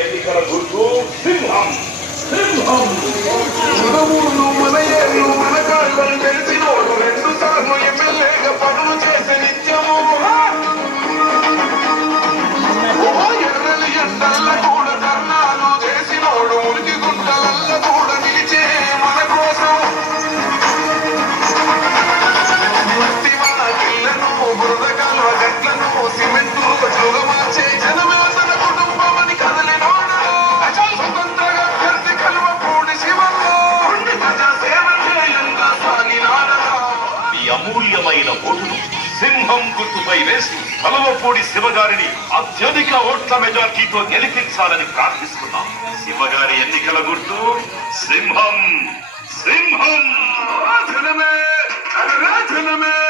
ఎన్నికల గుర్తు సింహం. సింహం. మన ఊరు మన ఏళ్ళు మన కాళ్ళని తెలిసినోడు రెండు సార్లు ఎమ్మెల్యేగా పనులు చేసే నిత్యము. ఎర్రని ఎండల్ల ఈ అమూల్యమైన ఓటును సింహం గుర్తుపై వేసి కలవపూడి శివగారిని అత్యధిక ఓట్ల మెజార్టీతో గెలిపించాలని ప్రార్థిస్తున్నాం. శివగారి ఎన్నికల గుర్తు సింహం సింహం! జనమే